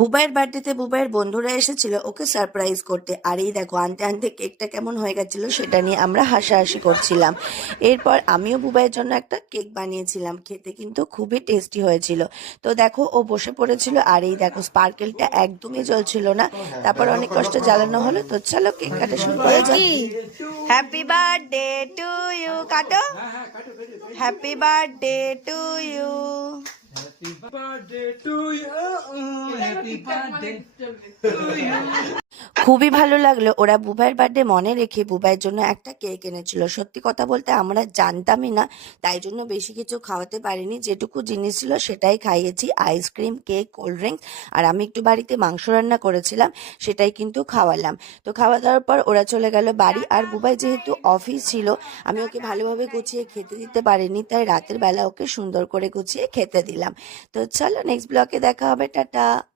বুবাইয়ের বার্থডেতে বুবাইয়ের বন্ধুরা এসেছিল ওকে সারপ্রাইজ করতে। আর এই দেখো আনতে আনতে কেকটা কেমন হয়ে গেছিল সেটা নিয়ে আমরা হাসাহাসি করছিলাম। এরপর আমিও বুবাইয়ের জন্য একটা কেক বানিয়েছিলাম, খেতে কিন্তু খুবই টেস্টি হয়েছিল। তো দেখো ও বসে পড়েছিল, আর এই দেখো স্পার্কেলটা একদমই জ্বলছিল না। তারপর অনেক কষ্ট জ্বালানো হলো। তো চলো কেক কাটা শুরু করা যাক। হ্যাপি বার্থডে টু ইউ, কাটো। Happy birthday to you. Happy birthday to you. Happy birthday to you. খুবই ভালো লাগলো, ওরা বুবাইয়ের বার্থডে মনে রেখে বুবাইয়ের জন্য একটা কেক এনেছিল। সত্যি কথা বলতে আমরা জানতামই না, তাই জন্য বেশি কিছু খাওয়াতে পারিনি। যেটুকু জিনিস ছিল সেটাই খাইয়েছি, আইসক্রিম, কেক, কোল্ড ড্রিঙ্কস। আর আমি একটু বাড়িতে মাংস রান্না করেছিলাম, সেটাই কিন্তু খাওয়ালাম। তো খাওয়া দাওয়ার পর ওরা চলে গেল বাড়ি। আর বুবাই যেহেতু অফিস ছিল, আমি ওকে ভালোভাবে গুছিয়ে খেতে দিতে পারিনি, তাই রাতের বেলা ওকে সুন্দর করে গুছিয়ে খেতে দিলাম। তো চলো নেক্সট ব্লগে দেখা হবে, টাটা।